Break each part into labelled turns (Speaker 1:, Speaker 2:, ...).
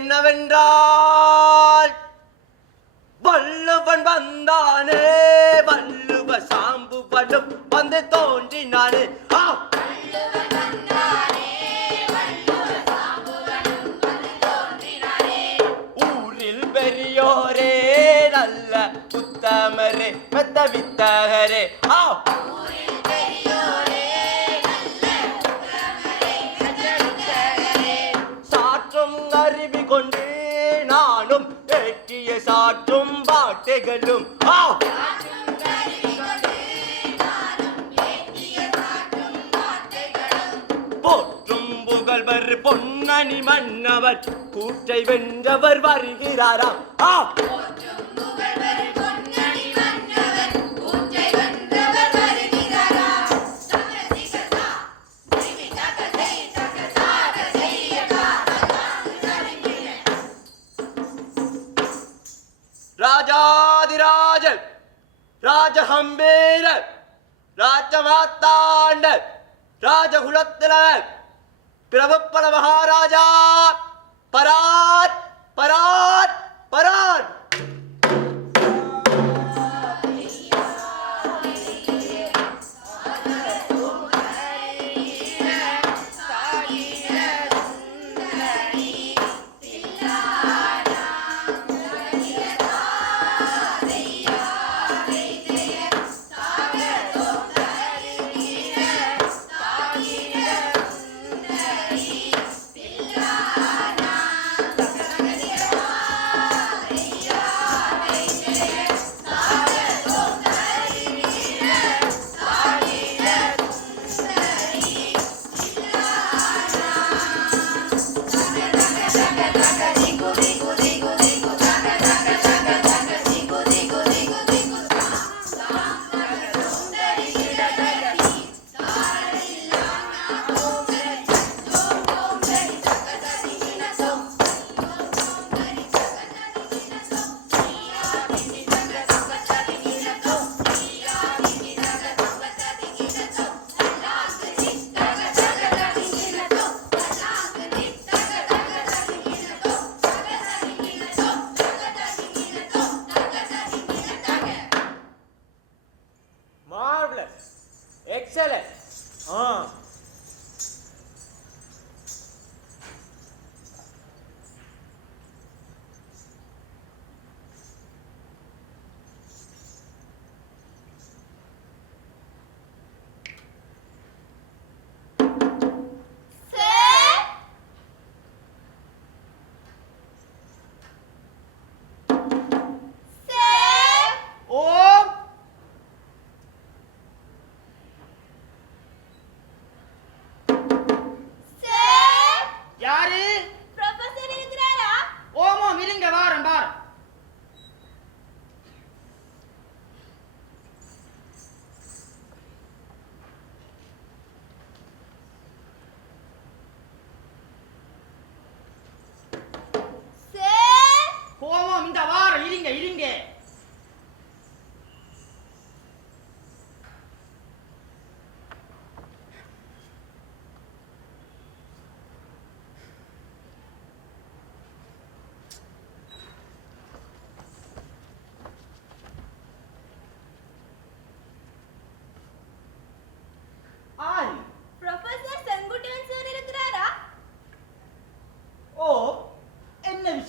Speaker 1: என்னவென்றால் சாற்றும் பாட்டைகளும். போற்றும் புகழ்வர் பொன்னணி மன்னவர் கூற்றை வென்றவர் வருகிறாராம். ஆ. ராஜாதிராஜன் ராஜஹம்பீரன் ராஜமாத்தாண்டன் ராஜகுலத்திலன் பிரபுப்பன மகாராஜா பராத் பராத் பரான்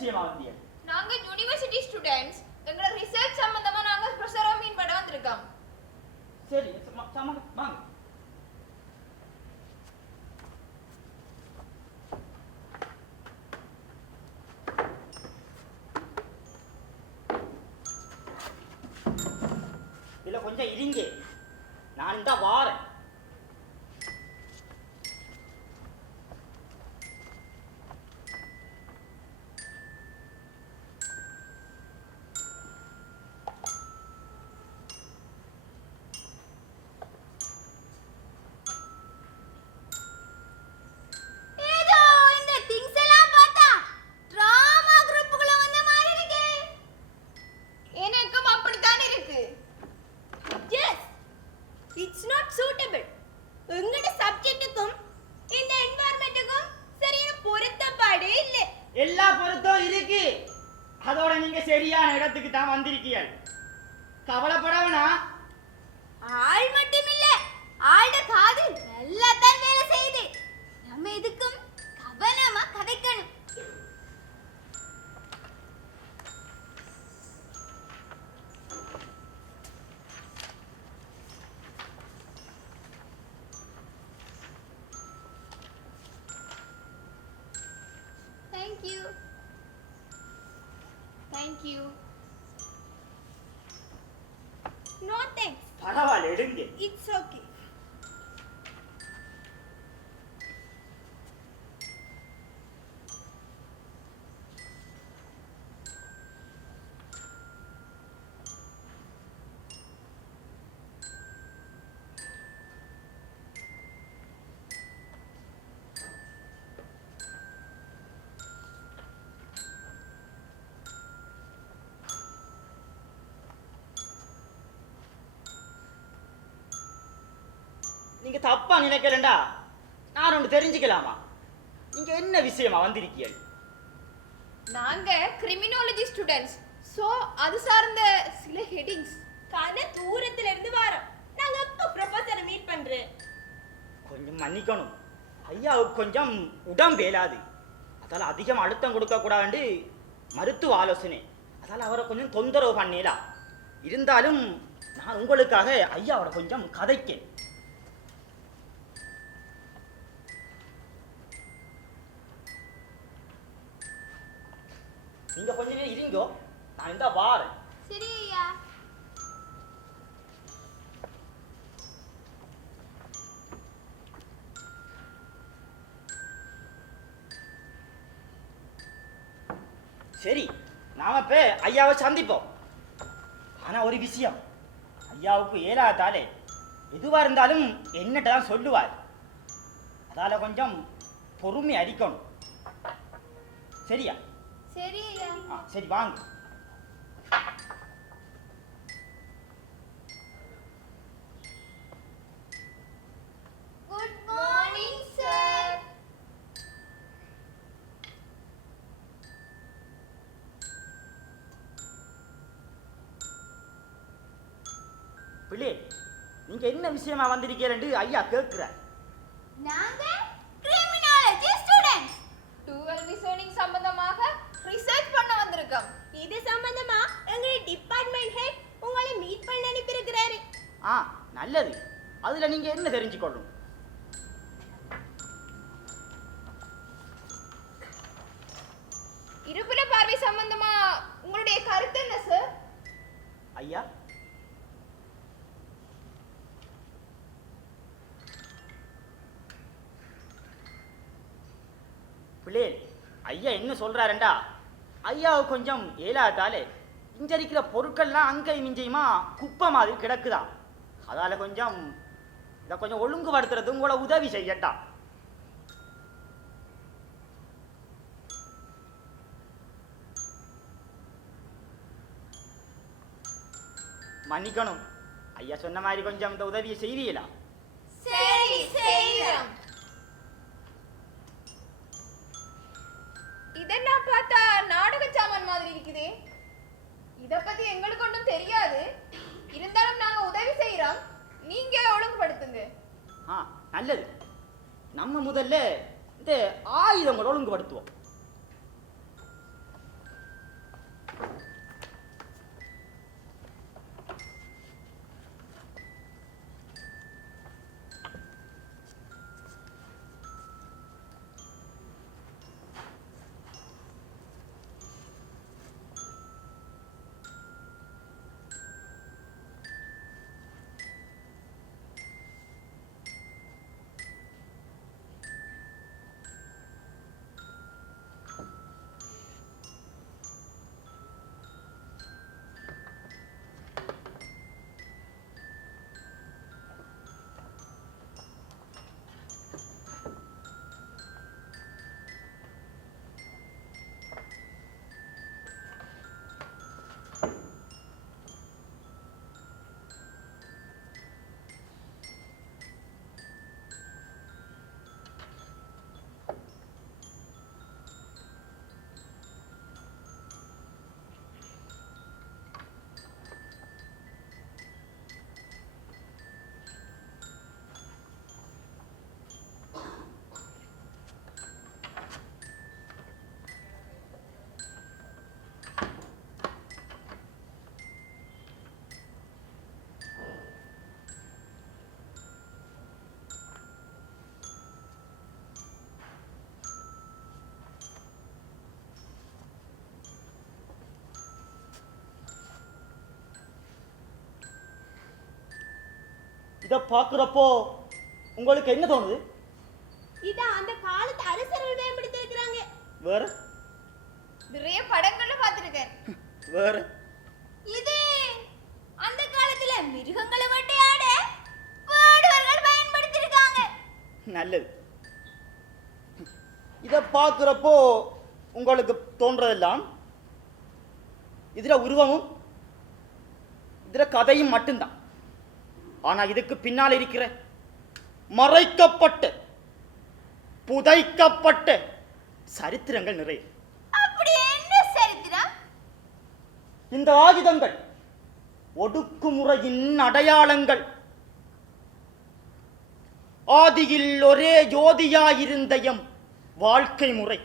Speaker 1: நிச்சயமா வந்தியா
Speaker 2: நாங்க
Speaker 3: university students you. No thanks.
Speaker 4: பரவாயில்ல எடுங்க
Speaker 3: It's okay.
Speaker 4: நீங்க தப்பா நினைக்கலண்டா நான் ஒன்று தெரிஞ்சுக்கலாமா? நீங்க என்ன விஷயமா வந்திருக்கீங்க
Speaker 2: நாங்க கிரிமினாலஜி ஸ்டூடெண்ட்ஸ் சோ அது சார்ந்த சில ஹெட்டிங்ஸ்
Speaker 5: கதை தூரத்துல இருந்து வரோம். நாங்க எப்ப ப்ரொஃபஸரை மீட் பண்றேன்
Speaker 4: கொஞ்சம் மன்னிக்கணும். ஐயாவுக்கு கொஞ்சம் உடம்பு இயலாது அதால அதிகம் அழுத்தம் கொடுக்க கூடாது மருத்துவ ஆலோசனை. அதால அவரை கொஞ்சம் தொந்தரவு பண்ணிடலாம் இருந்தாலும் நான் உங்களுக்காக ஐயாவோட கொஞ்சம் கதைக்கேன். நீங்க கொஞ்ச நேரம் இருங்கோ. நான் இந்த வாரேன்.
Speaker 3: சரி ஐயா
Speaker 4: சரி நாம இப்ப ஐயாவை சந்திப்போம். ஆனா ஒரு விஷயம். ஐயாவுக்கு ஏலாதாலே எதுவா இருந்தாலும் என்னட்ட தான் சொல்லுவார். அதால கொஞ்சம் பொறுமை அடிக்கணும். சரியா?
Speaker 3: சரி
Speaker 4: வாங்க. பிள்ளை நீங்க என்ன விஷயமா வந்திருக்கீங்கன்னு ஐயா கேட்கிறார்.
Speaker 3: நாங்க கிரிமினாலஜி ஸ்டூடண்ட்ஸ்
Speaker 2: டுவெல் விசோனிங் சம்பந்தமாக ரிசர்ச் வந்திருக்கோம்
Speaker 5: இது சம்பந்தமா எங்க டிபார்ட்மெண்ட் ஹெட் உங்களை மீட் பண்ண அனுப்பியிருக்கிறாரு.
Speaker 4: ஆ நல்லது. அதுல நீங்க என்ன தெரிஞ்சுக்கொள்ளும்?
Speaker 2: இருபுல பார்வை சம்பந்தமா உங்களுடைய கருத்து என்ன சார்
Speaker 4: ஐயா? பிள்ளை ஐயா என்ன சொல்றாருண்டா? ஐயாவை கொஞ்சம் ஏலாட்டாலே இங்க இருக்கிற பொருட்கள்லாம் அங்கேயும் இங்கேயுமா குப்பை மாதிரி கிடக்குதா? அதால கொஞ்சம் இதை கொஞ்சம் ஒழுங்குபடுத்துறது உங்களை உதவி செய்யட்டா. மன்னிக்கணும். ஐயா சொன்ன மாதிரி கொஞ்சம் இந்த உதவியை செய்வீங்களா?
Speaker 3: சரி
Speaker 2: இதெல்லாம் பார்த்தா நாடக சாமான் மாதிரி இருக்குதே. இத பத்தி எங்களுக்கு ஒன்றும் தெரியாது. இருந்தாலும் நாங்க உதவி செய்யறோம் நீங்க ஒழுங்குபடுத்துங்க.
Speaker 4: ஆ நல்லது. நம்ம முதல்ல இந்த ஆயுதங்களை ஒழுங்குபடுத்துவோம். இதை பார்க்குறப்போ உங்களுக்கு என்ன தோணுது?
Speaker 5: இதான் அந்த காலத்து அரசர்கள் மேம்படுத்திருக்கிறாங்க
Speaker 4: வேற?
Speaker 2: நிறைய படங்கள்ல பார்த்திருக்கேன்
Speaker 4: வேற?
Speaker 3: இது அந்த காலத்துல மிருகங்களை வேட்டையாட வேடுவர்கள் பயன்படுத்தியிருக்காங்க.
Speaker 4: நல்லது. இதை பார்க்குறப்போ உங்களுக்கு தோன்றதெல்லாம் இதில் உருவமும் இதில் கதையும் மட்டும்தான். ஆனால் இதுக்கு பின்னால் இருக்கிற மறைக்கப்பட்ட புதைக்கப்பட்ட சரித்திரங்கள் நிறைய. இந்த ஆயுதங்கள் ஒடுக்குமுறையின் அடையாளங்கள். ஆதியில் ஒரே ஜோதியாயிருந்த எம் வாழ்க்கை முறை.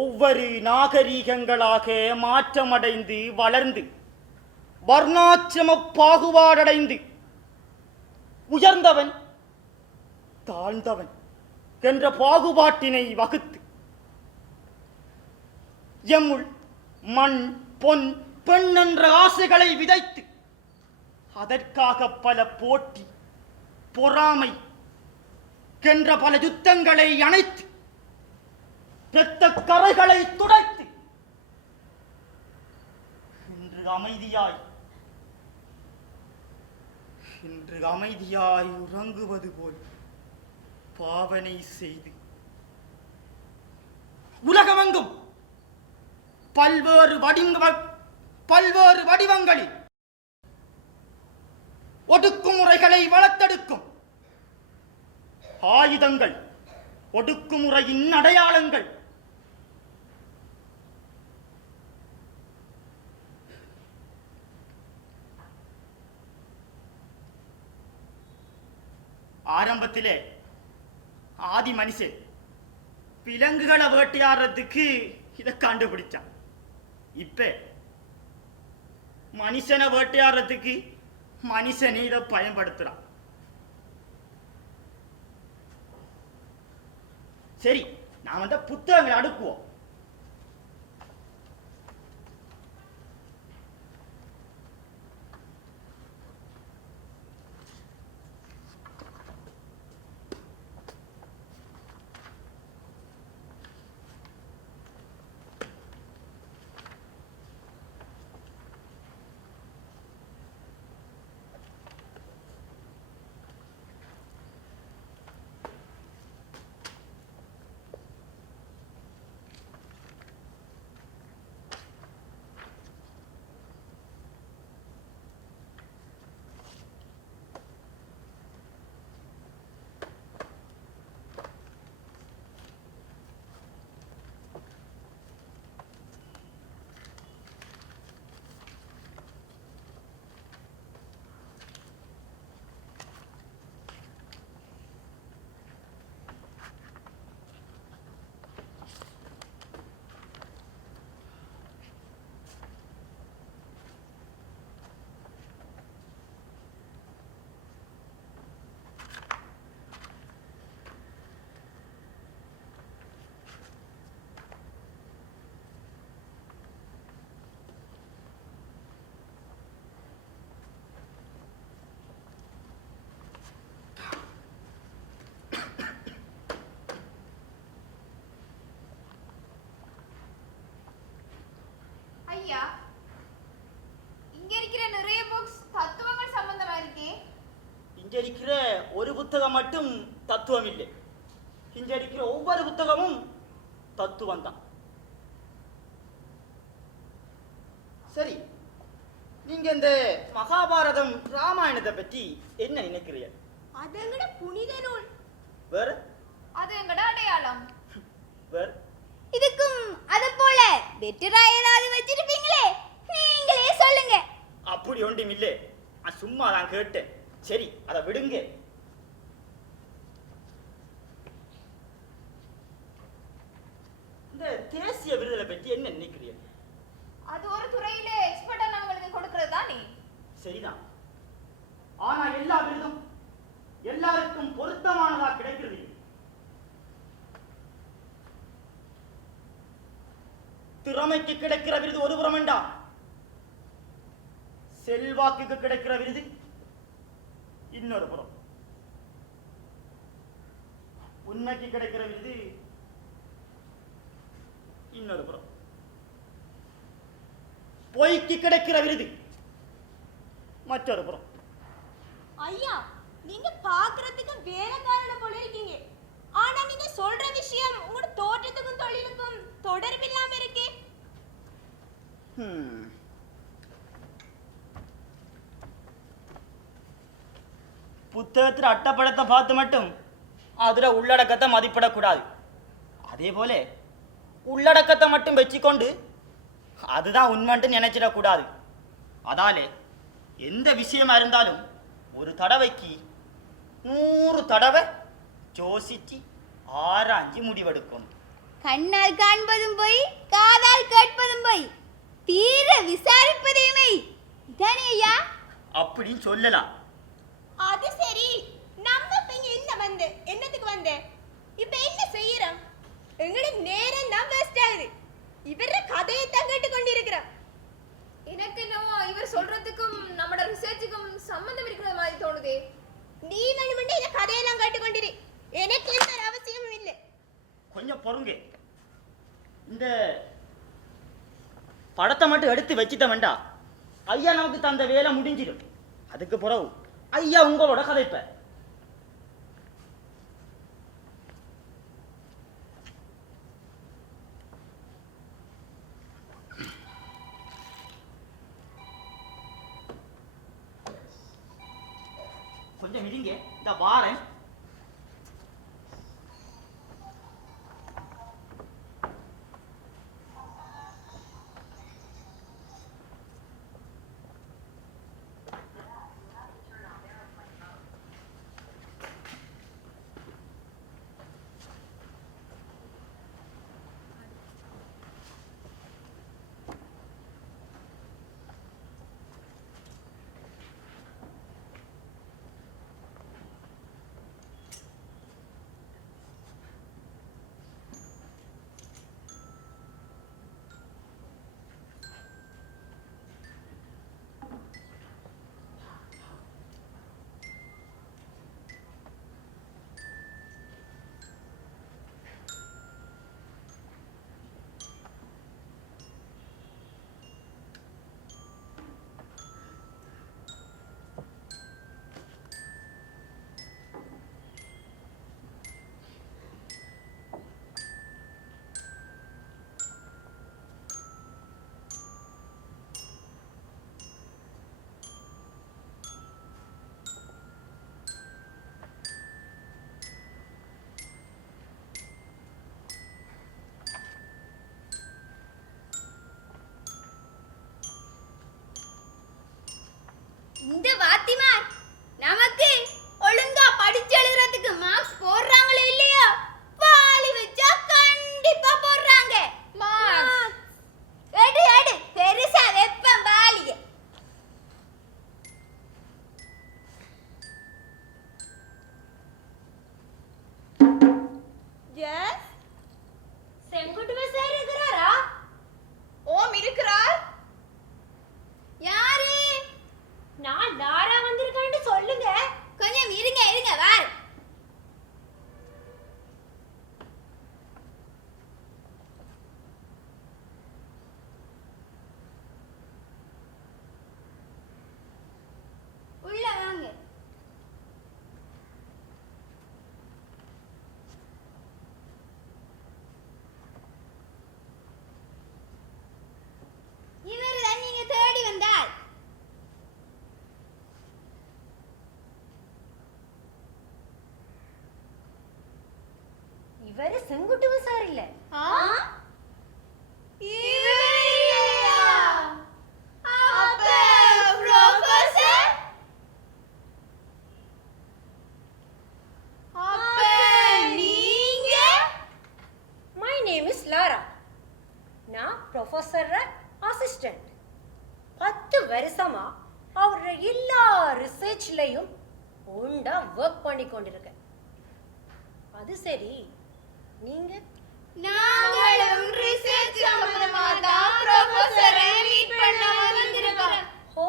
Speaker 4: ஒவ்வொரு நாகரீகங்களாக மாற்றமடைந்து வளர்ந்து வர்ணாசிரம பாகுபாடடைந்து உயர்ந்தவன் தாழ்ந்தவன் என்ற பாகுபாட்டினை வகுத்து எம்முள் மண் பொன் பெண் என்ற ஆசைகளை விதைத்து அதற்காக பல போட்டி பொறாமை என்ற பல யுத்தங்களை அணைத்து பெத்த கரைகளை துடைத்து இன்று அமைதியாய் இன்று அமைதியாய் உறங்குவது போல் பாவனை செய்து. உலகமெங்கும் பல்வேறு வடிவ பல்வேறு வடிவங்களில் ஒடுக்குமுறைகளை வளர்த்தெடுக்கும் ஆயுதங்கள் ஒடுக்குமுறையின் அடையாளங்கள் ஆரம்பத்திலே ஆதி மனுஷன் விலங்குகளை வேட்டையாடுறதுக்கு இதை கண்டுபிடிச்சான். இப்ப மனுஷனை வேட்டையாடுறதுக்கு மனுஷனே இதை பயன்படுத்துறான். சரி நான் வந்து புத்தகங்களை அடுக்குவோம்.
Speaker 2: ஐயா இங்க இருக்கிற நிறைய புக்ஸ் தத்துவங்கள் சம்பந்தமா இருக்கே?
Speaker 4: இங்க இருக்கிற ஒரு புத்தகம் மட்டும் தத்துவம் இல்லை. இங்க இருக்கிற ஒவ்வொரு புத்தகமும் தத்துவம் தான் சரி நீங்க இந்த மகாபாரதம் ராமாயணத்தை பற்றி என்ன நினைக்கிறீங்க
Speaker 5: அதங்கட புனித நூல்.
Speaker 4: வேற?
Speaker 2: அது எங்கட அடையாளம்?
Speaker 4: வேற?
Speaker 3: இதுக்கும் அத போல வெட்டுரா ஏதாவது வச்சிருப்பீங்களே? நீங்களே சொல்லுங்க.
Speaker 4: அப்படி ஒன்றும் இல்லை. நான் சும்மா தான் கேட்டேன். சரி அதை விடுங்க. இந்த தேசிய விருதை பற்றி என்ன நினைக்கிறீங்க?
Speaker 2: அது ஒரு துறையில எக்ஸ்பர்ட் ஆனவங்களுக்கு கொடுக்கறது தானே
Speaker 4: சரிதான். ஆனா எல்லா விருதும் எல்லாருக்கும் பொருத்தமானதா கிடைக்கிறது இல்லை. திறமைக்கு கிடைக்கிற விருது ஒரு புறமெண்டா? செல்வாக்குக்கு கிடைக்கிற விருது இன்னொரு புறம். உண்மைக்கு கிடைக்கிற விருது இன்னொரு புறம். பொய்க்கு கிடைக்கிற விருது மற்றொரு புறம்.
Speaker 5: ஐயா நீங்க பாக்குறதுக்கு வேலைக்காரன போல இருக்கீங்க. ஆனா நீங்க சொல்ற விஷயம் உங்களோட தோற்றத்துக்கும் தொழிலுக்கும் தொடர்பு இல்லாம இருக்கே.
Speaker 4: புத்தகத்தில் அட்டப்படத்தை பார்த்து மட்டும் அதில் உள்ளடக்கத்தை மதிப்பிடக்கூடாது. அதே போல உள்ளடக்கத்தை மட்டும் வச்சுக்கொண்டு அதுதான் உண்மைன்ட்டு நினைச்சிடக்கூடாது. அதாலே எந்த விஷயமா இருந்தாலும் ஒரு தடவைக்கு நூறு தடவை யோசிச்சு ஆராய்ஞ்சு முடிவெடுக்கணும்
Speaker 3: கண்ணால் காண்பதும் போய் காதால் கேட்பதும் போய். தீர விசாரிப்பதேமை இதானே ஐயா?
Speaker 4: அப்படின்னு சொல்லலாம்.
Speaker 5: அது சரி. நம்ம இப்ப இங்க என்ன வந்து என்னத்துக்கு வந்த? இப்ப என்ன செய்யறோம்? எங்களுக்கு நேரம் தான் வேஸ்ட் ஆகுது. இவர கதையை தான் கேட்டு கொண்டிருக்கிறோம்.
Speaker 2: எனக்கு என்னவோ இவர் சொல்றதுக்கும் நம்மட ரிசர்ச்சுக்கும் சம்பந்தம் இருக்கிற மாதிரி தோணுதே.
Speaker 5: நீ வேணுமெண்டே இந்த கதையெல்லாம் கேட்டு கொண்டிரு. எனக்கு எந்த அவசியமும் இல்லை.
Speaker 4: கொஞ்சம் பொறுங்க. இந்த படத்தை மட்டும் எடுத்து வச்சுட்ட வேண்டாம் ஐயா நமக்கு தந்த வேலை முடிஞ்சிடும். அதுக்கு பிறகு ஐயா உங்களோட கதைப்ப.
Speaker 3: இவரு
Speaker 5: செங்குட்டுவு சார் இல்ல
Speaker 3: ஆ? இவர் இல்லையா? அப்ப ப்ரொஃபசர்? அப்ப நீங்க?
Speaker 6: மை நேம் இஸ் லாரா நான் ப்ரொஃபஸர் அசிஸ்டன்ட் பத்து வருஷமா அவரோட எல்லா ரிசர்ச்லையும் உண்டா ஒர்க் பண்ணி கொண்டிருக்கேன் அது சரி நீங்க?
Speaker 3: நாங்களும் ரிசர்ச் சம்பந்தமா தான் ப்ரொஃபஸரை மீட் பண்ண வந்திருக்கோம்
Speaker 6: ஓ.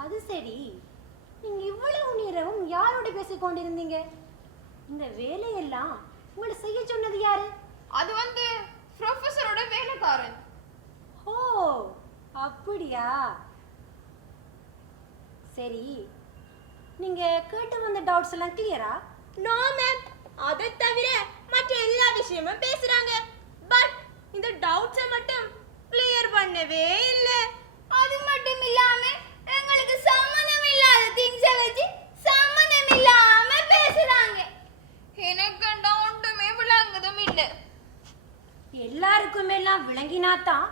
Speaker 6: அது சரி. நீங்க இவ்வளவு நேரமும் யாரோட பேசிக் கொண்டிருந்தீங்க? இந்த வேலையெல்லாம் உங்களை செய்ய சொன்னது யாரு?
Speaker 2: அது வந்து ப்ரொஃபஸரோட வேலைக்காரன்.
Speaker 6: ஓ அப்படியா? சரி நீங்க கேட்டு வந்த டவுட்ஸ் எல்லாம் கிளியரா
Speaker 5: நோ மேம் அதை தவிர மற்ற எல்லா விஷயமும் பேசுறாங்க. பட் இந்த டவுட்ஸை மட்டும் கிளியர் பண்ணவே இல்ல.
Speaker 3: அது மட்டும் இல்லாம எங்களுக்கு சம்மந்தம் இல்லாத திங்ஸை வச்சு சம்மந்தம் இல்லாம பேசுறாங்க.
Speaker 2: எனக்கு ஒன்றுமே விளங்குதும் இல்லை.
Speaker 6: எல்லாருக்கும் எல்லாம் விளங்கினாதான்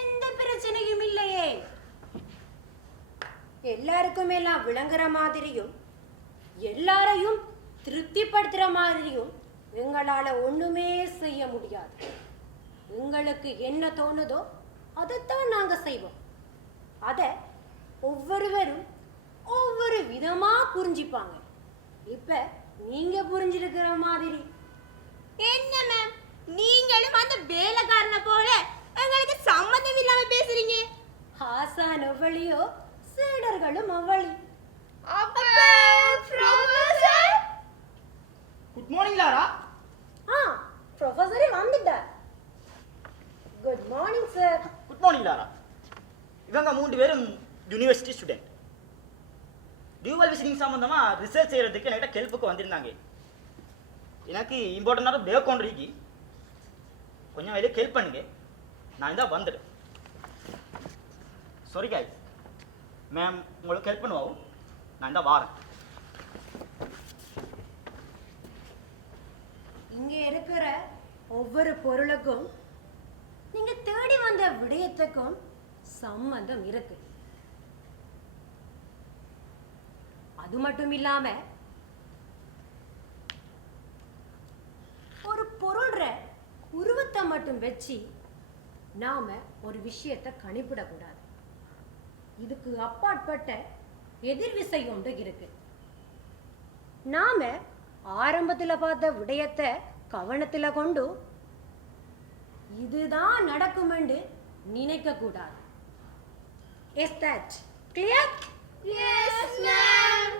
Speaker 6: எந்த பிரச்சனையும் இல்லையே. எல்லாருக்கும் எல்லாம் விளங்குற மாதிரியும் எல்லாரையும் திருப்திப்படுத்துற மாதிரியும் எங்களால ஒண்ணுமே செய்ய முடியாது. எங்களுக்கு என்ன தோணுதோ அதைத்தான் நாங்க செய்வோம். அத ஒவ்வொருவரும் ஒவ்வொரு விதமா புரிஞ்சுப்பாங்க. இப்ப நீங்க புரிஞ்சிருக்கிற மாதிரி.
Speaker 5: என்ன மேம் நீங்களும் அந்த வேலைக்காரனை போல எங்களுக்கு சம்மந்தம் இல்லாம பேசுறீங்க.
Speaker 6: ஆசான் எவ்வளியோ சீடர்களும் அவ்வளி
Speaker 4: குட் மார்னிங் லாரா
Speaker 6: ஆ ப்ரொஃபஸரே வந்துட்டார் good morning sir
Speaker 4: good morning Lara இவங்க மூன்று பேரும் யூனிவர்சிட்டி ஸ்டூடெண்ட் டியூவல் விசிட்டிங் சம்மந்தமா ரிசர்ச் செய்யறதுக்கு என்கிட்ட கெல்ப்புக்கு வந்திருந்தாங்க. எனக்கு இம்பார்ட்டண்டான பேக் ஒன்று இருக்கு கொஞ்சம் வெளியே ஹெல்ப் பண்ணுங்க. நான் தான் வந்துடுறேன் சாரி காய் மேம் உங்களுக்கு ஹெல்ப் பண்ணுவோம் நான் தான் வாரேன்.
Speaker 6: இங்க இருக்கிற ஒவ்வொரு பொருளுக்கும் நீங்க தேடி வந்த விடயத்துக்கும் சம்பந்தம் இருக்கு. அது மட்டும் இல்லாம மட்டும் வச்சு நாம ஒரு விஷயத்தை கணிப்பிடக்கூடாது. இதுக்கு அப்பாற்பட்ட எதிர்விசை ஒன்று இருக்கு. நாம ஆரம்பத்தில் பார்த்த விடயத்தை கவனத்தில் கொண்டு இதுதான் நடக்குமென்று நினைக்க கூடாது is that clear
Speaker 3: yes ma'am